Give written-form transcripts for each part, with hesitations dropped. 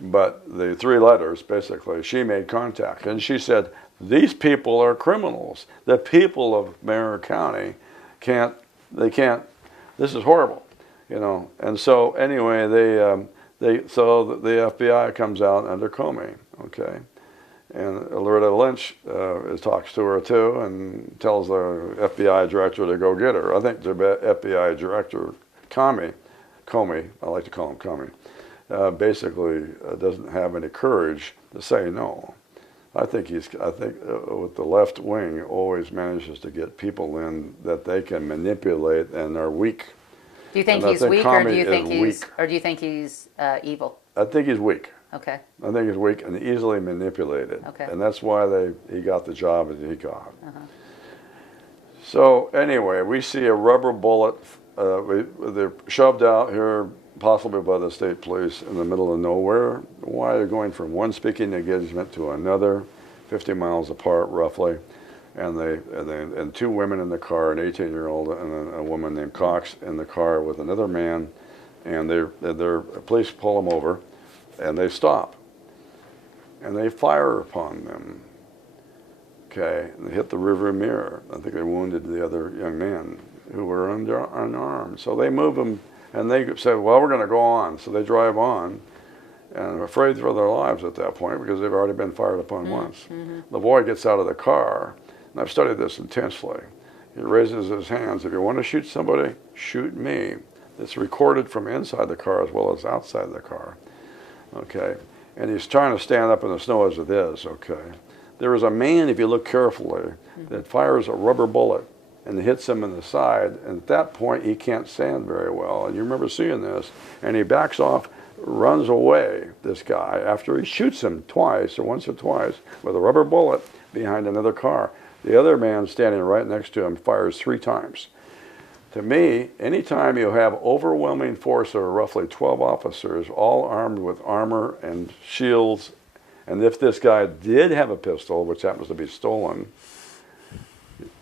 But the 3 letters, basically, she made contact. And she said, these people are criminals. The people of Marion County can't, this is horrible, you know. And so anyway, so the FBI comes out under Comey, okay. And Loretta Lynch talks to her too and tells the FBI director to go get her. I think the FBI director, Comey, I like to call him Comey, basically doesn't have any courage to say no. I think with the left wing always manages to get people in that they can manipulate and are weak. Do you think he's weak, or do you think he's evil? I think he's weak. Okay. I think he's weak and easily manipulated. Okay. And that's why he got the job that he got. So anyway, we see a rubber bullet. They're shoved out here, possibly by the state police, in the middle of nowhere. Why they're going from one speaking engagement to another, 50 miles apart roughly, and 2 women in the car, an 18-year-old and a woman named Cox in the car with another man, and their police pull them over. And they stop, and they fire upon them, okay, and they hit the rearview mirror. I think they wounded the other young man who were unarmed. So they move them, and they said, well, we're going to go on. So they drive on, and afraid for their lives at that point because they've already been fired upon once. LaVoy gets out of the car, and I've studied this intensely. He raises his hands. If you want to shoot somebody, shoot me. It's recorded from inside the car as well as outside the car. Okay, and he's trying to stand up in the snow as it is, okay. There is a man, if you look carefully, that fires a rubber bullet and hits him in the side, and at that point he can't stand very well, and you remember seeing this, and he backs off, runs away, this guy, after he shoots him twice, or once or twice, with a rubber bullet behind another car. The other man standing right next to him fires 3 times. To me, anytime you have overwhelming force of roughly 12 officers, all armed with armor and shields, and if this guy did have a pistol, which happens to be stolen,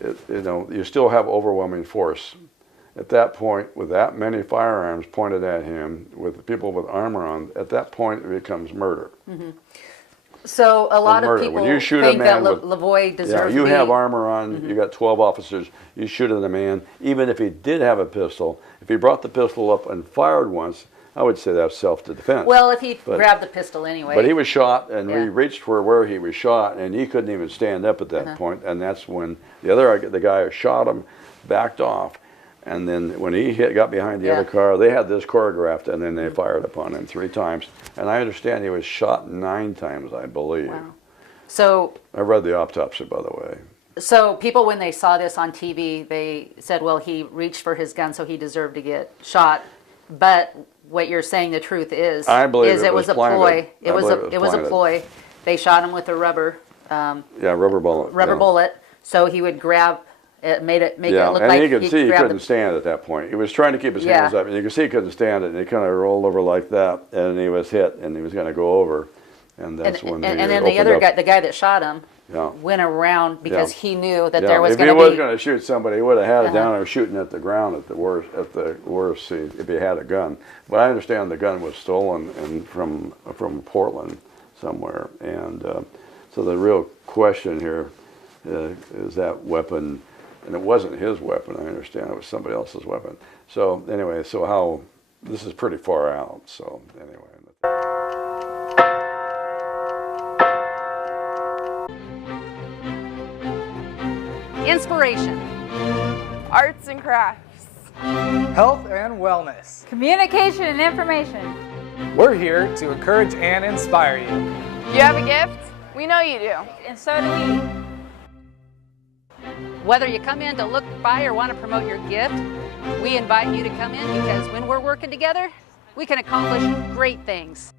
you still have overwhelming force. At that point, with that many firearms pointed at him, with people with armor on, at that point it becomes murder. So a lot of people think that LaVoy deserves to be... You have armor on, you got 12 officers, you shoot at a man, even if he did have a pistol, if he brought the pistol up and fired once, I would say that's self-defense. Well, if he grabbed the pistol anyway. But he was shot, and we reached for where he was shot, and he couldn't even stand up at that point, and that's when the guy who shot him backed off. And then when he got behind the other car, they had this choreographed, and then they fired upon him 3 times. And I understand he was shot 9 times, I believe. Wow. So I read the autopsy, by the way. So people, when they saw this on TV, they said, well, he reached for his gun, so he deserved to get shot. But what you're saying, the truth is, I believe it was a ploy. It was a planted. ploy. They shot him with a rubber. Rubber bullet. Rubber bullet. So he would grab. It make it look and like he could see he couldn't stand at that point. He was trying to keep his hands up, and you could see he couldn't stand it, and he kind of rolled over like that, and he was hit, and he was going to go over, and that's when and then the other guy, the guy that shot him, went around because he knew that there was going to be... If he was going to shoot somebody, he would have had it down there shooting at the ground at the worst, if he had a gun. But I understand the gun was stolen from Portland somewhere, and so the real question here is that weapon. And it wasn't his weapon, I understand. It was somebody else's weapon. So anyway, this is pretty far out. So anyway. Inspiration. Arts and crafts. Health and wellness. Communication and information. We're here to encourage and inspire you. You have a gift? We know you do. And so do we. Whether you come in to look, buy, or want to promote your gift, we invite you to come in because when we're working together, we can accomplish great things.